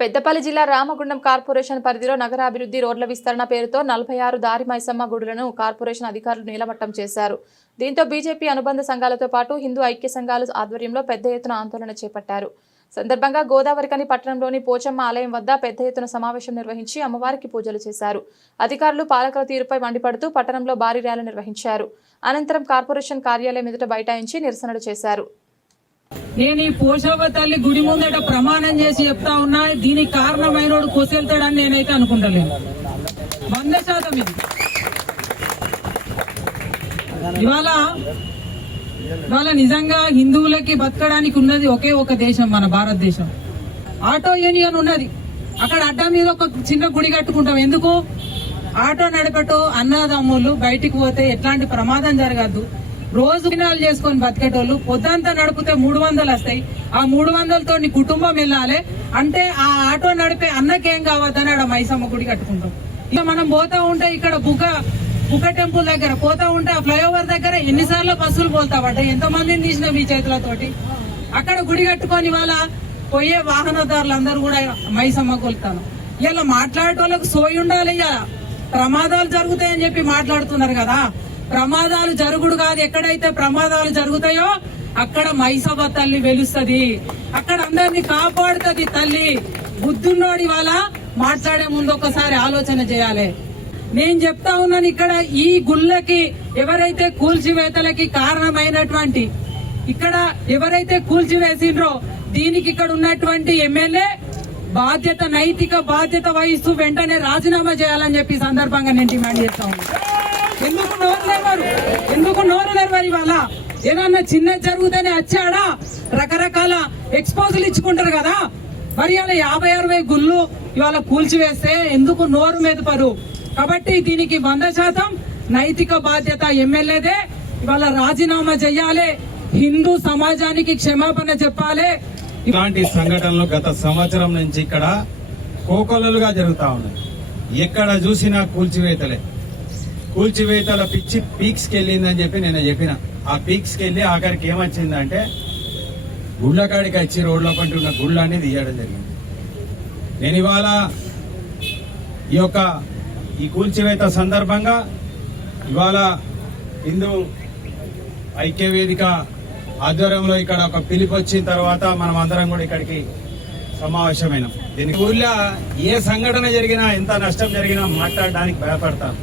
పెద్దపల్లి జిల్లా రామగుండం కార్పొరేషన్ పరిధిలో నగరాభివృద్ధి రోడ్ల విస్తరణ పేరుతో 46 దారి మైసమ్మ గుడులను కార్పొరేషన్ అధికారులు నీలమట్టం చేశారు. దీంతో బీజేపీ అనుబంధ సంఘాలతో పాటు హిందూ ఐక్య సంఘాల ఆధ్వర్యంలో పెద్ద ఎత్తున ఆందోళన చేపట్టారు. సందర్భంగా గోదావరికని పట్టణంలోని పోచమ్మ ఆలయం వద్ద పెద్ద ఎత్తున సమావేశం నిర్వహించి అమ్మవారికి పూజలు చేశారు. అధికారులు పాలకుల తీరుపై మండిపడుతూ పట్టణంలో భారీ ర్యాలీ నిర్వహించారు. అనంతరం కార్పొరేషన్ కార్యాలయం ఎదుట బైఠాయించి నిరసనలు చేశారు. నేను ఈ పోషవ తల్లి గుడి ముందట ప్రమాణం చేసి చెప్తా ఉన్నా, దీనికి కారణమైనోడు కొసెళ్తాడని నేనైతే అనుకుంటలేను. 100% ఇది. ఇవాళ నిజంగా హిందువులకి బతకడానికి ఉన్నది ఒకే ఒక దేశం, మన భారతదేశం. ఆటో యూనియన్ ఉన్నది, అక్కడ అడ్డా మీద ఒక చిన్న గుడి కట్టుకుంటాం. ఎందుకు? ఆటో నడిపటో అన్నదమ్ములు బయటికి పోతే ఎట్లాంటి ప్రమాదం జరగద్దు. రోజు దినాలు చేసుకొని బతికేటోళ్ళు పొద్దంతా నడిపితే 300 వస్తాయి. ఆ 300తో నీ కుటుంబం వెళ్ళాలి అంటే ఆ ఆటో నడిపే అన్నకేం కావద్దని ఆడ మైసమ్మ గుడి కట్టుకుంటాం. ఇక మనం పోతా ఉంటే ఇక్కడ బుక్క టెంపుల్ దగ్గర పోతా ఉంటే ఆ ఫ్లైఓవర్ దగ్గర ఎన్నిసార్లు బస్సులు పోతావట, ఎంతమందిని తీసిన మీ చేతులతోటి. అక్కడ గుడి కట్టుకొని వాళ్ళ పోయే వాహనదారులందరూ కూడా మైసమ్మ కొలుతాను. ఇలా మాట్లాడేటోళ్ళకి సోయి ఉండాలి. ఇలా ప్రమాదాలు జరుగుతాయని చెప్పి మాట్లాడుతున్నారు కదా. ప్రమాదాలు జరుగుడు కాదు, ఎక్కడైతే ప్రమాదాలు జరుగుతాయో అక్కడ మైసమ్మ తల్లి వెలుస్తుంది, అక్కడ అందరినీ కాపాడుతుంది తల్లి. బుద్ధున్నోడి వాళ్ళ మాట్లాడే ముందు ఒకసారి ఆలోచన చేయాలి. నేను చెప్తా ఉన్నాను, ఇక్కడ ఈ గుళ్ళకి ఎవరైతే కూల్చివేతలకి కారణమైనటువంటి, ఇక్కడ ఎవరైతే కూల్చివేసిండ్రో దీనికి ఇక్కడ ఉన్నటువంటి ఎమ్మెల్యే బాధ్యత, నైతిక బాధ్యత వహిస్తూ వెంటనే రాజీనామా చేయాలని చెప్పి సందర్భంగా నేను డిమాండ్ చేస్తా ఉన్నాను. ఎందుకు నోరు లేరు? ఇవాళ ఏదన్నా చిన్న జరుగుతూనే వచ్చాడా రకరకాల ఎక్స్పోజులు ఇచ్చుకుంటారు కదా. మరి అలా 50-60 గుళ్ళు ఇవాళ కూల్చివేస్తే ఎందుకు నోరు మెదపరు? కాబట్టి దీనికి 100% నైతిక బాధ్యత ఎమ్మెల్యేదే. ఇవాళ రాజీనామా చెయ్యాలి, హిందూ సమాజానికి క్షమాపణ చెప్పాలి. ఇలాంటి సంఘటనలు గత సంవత్సరం నుంచి ఇక్కడ కోకొల్లలుగా జరుగుతా ఉన్నాయి. ఎక్కడ చూసినా కూల్చివేతల పిచ్చి పీక్స్ కి వెళ్ళిందని చెప్పి నేను చెప్పిన. ఆ పీక్స్ కి వెళ్ళి ఆఖరికి ఏమొచ్చిందంటే గుళ్ళ కాడికి వచ్చి రోడ్ల పంటి ఉన్న గుళ్ళని తీయడం జరిగింది. నేను ఇవాళ ఈ కూల్చివేత సందర్భంగా ఇవాళ హిందూ ఐక్య వేదిక ఆధ్వర్యంలో ఇక్కడ ఒక పిలుపు వచ్చిన తర్వాత మనం అందరం కూడా ఇక్కడికి సమావేశమైనాం. దీనికి ఊళ్ళో ఏ సంఘటన జరిగినా, ఎంత నష్టం జరిగినా మాట్లాడడానికి భయపడతాను.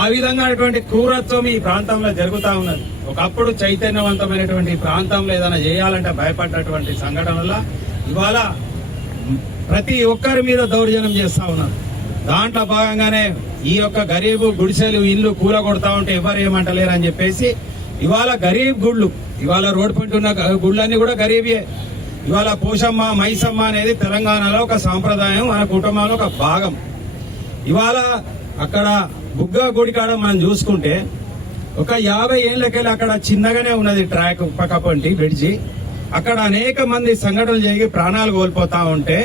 ఆ విధంగా అటువంటి క్రూరత్వం ఈ ప్రాంతంలో జరుగుతా ఉన్నది. ఒకప్పుడు చైతన్యవంతమైనటువంటి ప్రాంతంలో ఏదైనా చేయాలంటే భయపడ్డటువంటి సంఘటనల ఇవాళ ప్రతి ఒక్కరి మీద దౌర్జన్యం చేస్తా ఉన్నారు. దాంట్లో భాగంగానే ఈ యొక్క గరీబు గుడిసెలు ఇల్లు కూలగొడతా ఉంటే ఎవరు ఏమంటలేరు అని చెప్పేసి ఇవాళ గరీబ్ గుళ్ళు, ఇవాళ రోడ్డు పంట ఉన్న గుళ్ళన్నీ కూడా గరీబే. ఇవాళ పోషమ్మ మైసమ్మ అనేది తెలంగాణలో ఒక సాంప్రదాయం, మన కుటుంబంలో ఒక భాగం. ఇవాళ అక్కడ బుగ్గ గుడి కాడ మనం చూసుకుంటే ఒక 50 ఏళ్లకెళ్ళి అక్కడ చిన్నగానే ఉన్నది ట్రాక్ పక్కపంటి బ్రిడ్జి. అక్కడ అనేక మంది సంఘటనలు జరిగి ప్రాణాలు కోల్పోతా ఉంటే